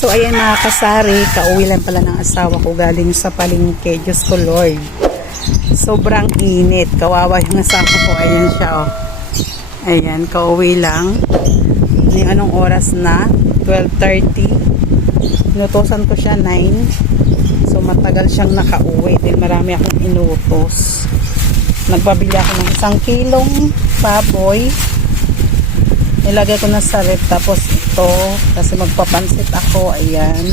So ayan mga kasari, kauwi lang pala ng asawa ko galing sa palengke. Diyos ko Lord, sobrang init, kawawa yung asawa ko. Ayan siya oh. Ayan, kauwi lang. Anong oras na? 12:30. Inutosan ko siya 9. So matagal siyang nakauwi dahil marami akong inutos. Nagpabili ako ng 1 kilong baboy. Nilagay ko na sa ref, tapos ito kasi magpapansit ako. Ayan,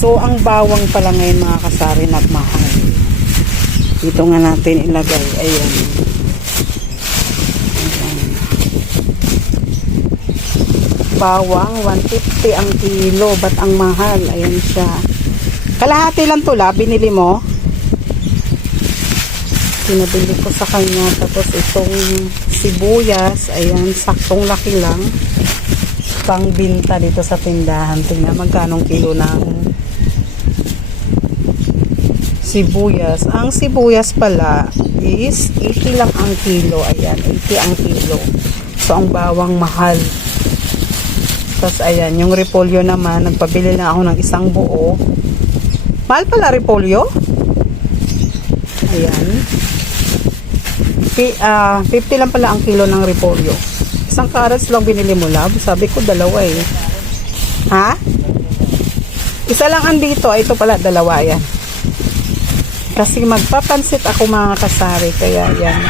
so ang bawang pala ngayon mga kasari nagmahal. Dito nga natin ilagay. Ayan, bawang 150 ang kilo. Ba't ang mahal? Ayan siya, kalahati lang to la binili mo. Pinabili ko sa kanya. Tapos itong sibuyas, ayan, saktong laki lang, pang binta dito sa tindahan. Tingnan magkanong kilo ng sibuyas. Ang sibuyas pala is 80 lang ang kilo. Ayan, 80 ang kilo. So ang bawang mahal. Tapos ayan, yung repolyo naman, nagpabili na ako ng 1 buo. Mahal pala repolyo. Ayan, 50 lang pala ang kilo ng repolyo. 1 carrots lang binili mo, love. Sabi ko 2 eh. Ha? 1 lang andito. Ito pala 2. Yan. Kasi magpapansit ako mga kasari. Kaya yan,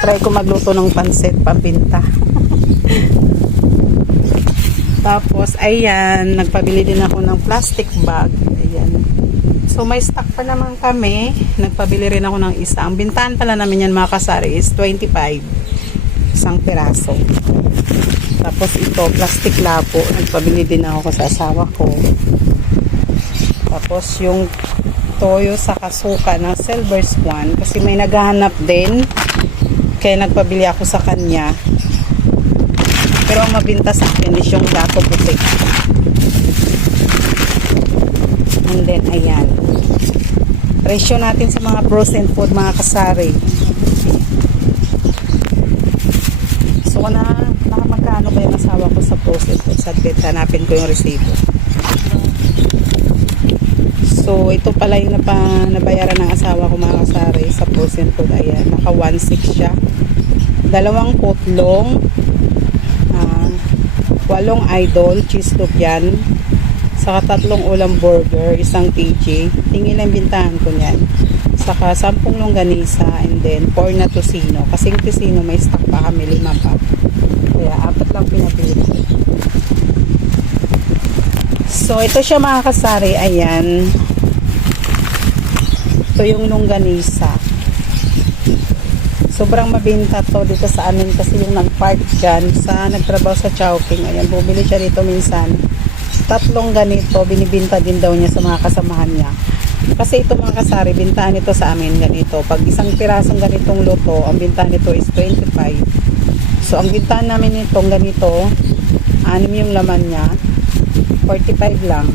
try ko magluto ng pansit pambinta. Tapos ayan, nagpabili din ako ng plastic bag. Ayan. So may stock pa naman kami. Nagpabili rin ako ng isa. Ang bintahan pala namin yan mga kasari is 25. 1 piraso. Tapos ito, plastic labo. Nagpabili din ako sa asawa ko. Tapos yung toyo sa kasuka ng silver swan. Kasi may naghahanap din. Kaya nagpabili ako sa kanya. Pero ang mabinta sa akin is yung dato puti. And then ayan, presyo natin sa mga frozen food mga kasari. So nakamagkano ba yung asawa ko sa frozen food? Saglit, hanapin ko yung resibo. So ito pala yung nabayaran ng asawa ko mga kasari sa frozen food. Ayan, naka 1.6 siya. 2 putlong, 8 idol cheese dog yan, saka 3 ulam burger, 1 kg. Tingin lang bintahan ko niyan. Saka 10 longganisa, and then 4 na tocino. Kasi yung tocino may stock pa kami, 5 pa. Kaya 4 lang pinabili ko. So ito siya mga kasari. Ayan, ito yung longganisa. Sobrang mabinta to dito sa amin kasi yung nag-park dyan sa nagtrabaho sa Chowking. Ayan, bumili siya dito minsan. 3 ganito, binibinta din daw niya sa mga kasamahan niya. Kasi ito mga kasari, bintahan nito sa amin ganito. Pag 1 pirasong ganitong luto, ang bintahan nito is 25. So, ang bintahan namin nitong ganito, 6 yung laman niya, 45 lang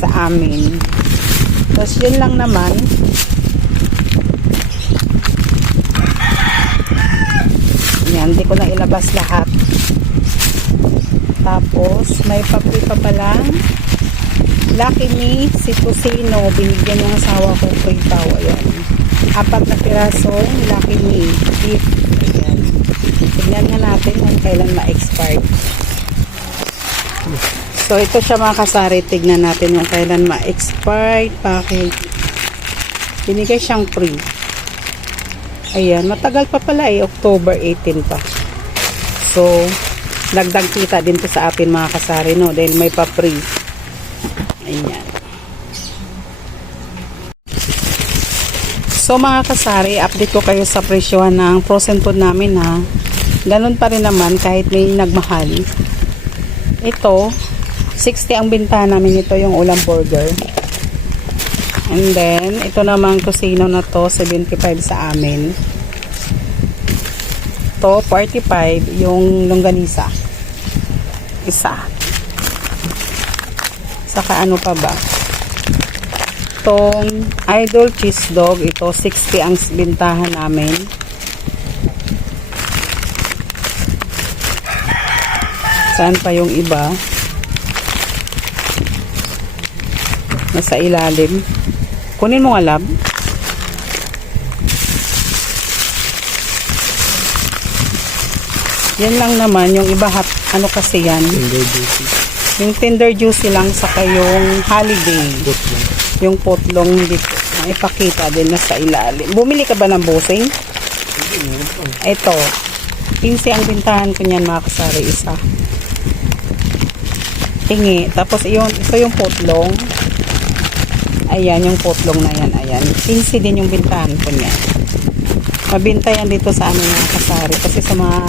sa amin. Tapos, yun lang naman. Yan, hindi ko na ilabas lahat. Tapos, may papri pa palang Lucky Me, si Tocino. Binigyan yung asawa ko pritaw. Ayan. 4 na pirasong Lucky Me beef. Ayan. Tignan nga natin kung kailan ma-expire. So, ito siya mga kasari. Tignan natin kung kailan ma-expire package. Binigay siyang free. Ayan, matagal pa pala eh. October 18 pa. So, dagdag kita din to sa atin mga kasari, no? Dahil may pa-free. Ayan. So mga kasari, update ko kayo sa presyohan ng frozen food namin ha. Ganun pa rin naman kahit may nagmahal. Ito, 60 ang bintahan namin. Ito yung ulam burger. And then, ito namang tocino na to, 75 sa amin. Ito, 45 yung longganisa. Isa. Saka ano pa ba? Itong idol cheese dog, ito 60 ang bintahan namin. Saan pa yung iba? Nasa ilalim. Kunin mo nga, lab. Yan lang naman. Yung iba, ano kasi yan? Tender juicy. Yung tender juicy lang, saka yung holiday. Pot lang. Yung potlong dito. Ang ipakita din na sa ilalim. Bumili ka ba ng busing? Ito. 15 ang bintahan ko niyan, mga kasari, isa. Tingi. Tapos ito yung potlong. Ayan, yung potlong na yan. Ayan. 15 din yung bintahan ko niyan. Mabinta yan dito sa amin, mga kasari. Kasi sa mga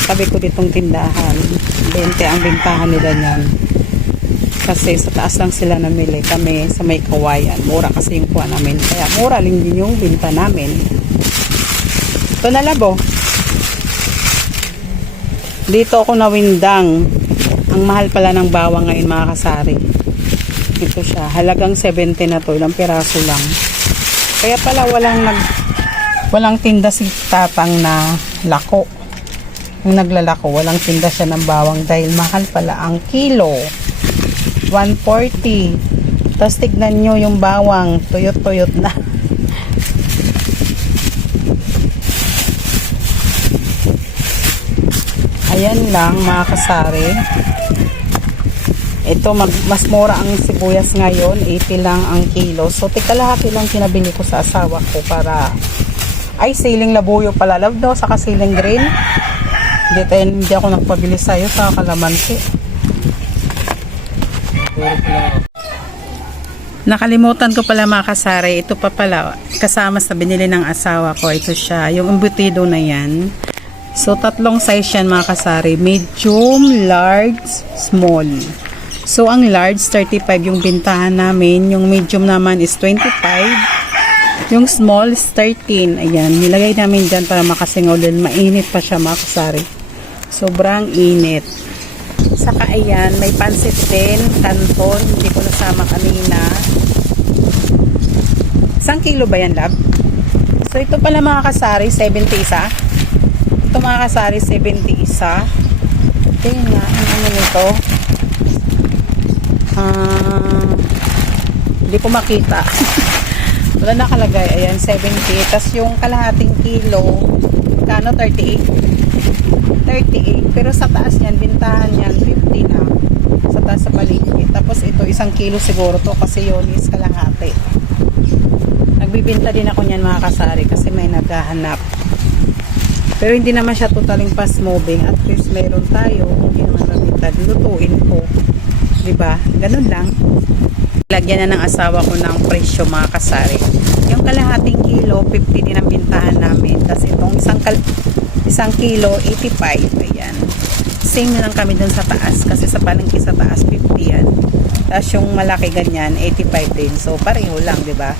katabi ko ditong tindahan, 20 ang bintahan nila niyan. Kasi sa taas lang sila namili. Kami sa may kawayan. Mura kasi yung kuha namin. Kaya mura lang din yung binta namin. Ito na, labo. Dito ako nawindang. Ang mahal pala ng bawang ngayon, mga kasari. Ito siya. Halagang 70 na to. Ilang piraso lang. Kaya pala walang tinda si tatang na lako. Yung naglalako, walang tinda siya ng bawang dahil mahal pala ang kilo. 140. Tapos tignan nyo yung bawang. Tuyot-tuyot na. Ayan lang, mga kasari. Ito, mas mura ang sibuyas ngayon. 80 lang ang kilo. So, tikalahati lang kinabili ko sa asawa ko para... Ay, siling labuyo pala. Love, no? Saka siling green. Hindi ako nagpabili sa'yo sa kalamansi. Nakalimutan ko pala, mga kasari. Ito pa pala. Kasama sa binili ng asawa ko. Ito siya. Yung embutido na yan. So, tatlong size yan, mga kasari. Medium, large, small. So, ang large, 35 yung bintahan namin. Yung medium naman is 25. Yung small is 13. Ayan, nilagay namin dyan para makasingaw din. Mainit pa siya, mga kasari. Sobrang init. Saka, ayan, may pansit din. Canton. Hindi ko nasama kanina. 1 kilo ba yan, lab? So, ito pala, mga kasari, 70 isa. Ito, mga kasari, 70 isa. Tingnan nga, ang ano nito. Hindi ko makita. Wala nakalagay. Ayan, 70. Tapos yung kalahating kilo, kano? 38? 38. Pero sa taas yan, bintahan yan, 50 na. Sa taas sa paligid. Tapos ito, 1 kilo siguro to kasi yun is kalahati. Nagbibinta din ako niyan, mga kasari, kasi may naghahanap. Pero hindi naman siya totaling fast moving. At least meron tayo. Hindi naman mabinta. Lutuin ko. Diba? Ganun lang. Lagyan na ng asawa ko ng presyo, mga kasari. Yung kalahating kilo, 50 din ang bintahan namin. Tapos itong isang kilo, 85. Ayan. Same lang kami dun sa taas. Kasi sa palengke sa taas, 50 yan. Tapos yung malaki ganyan, 85 din. So, pareho lang, diba?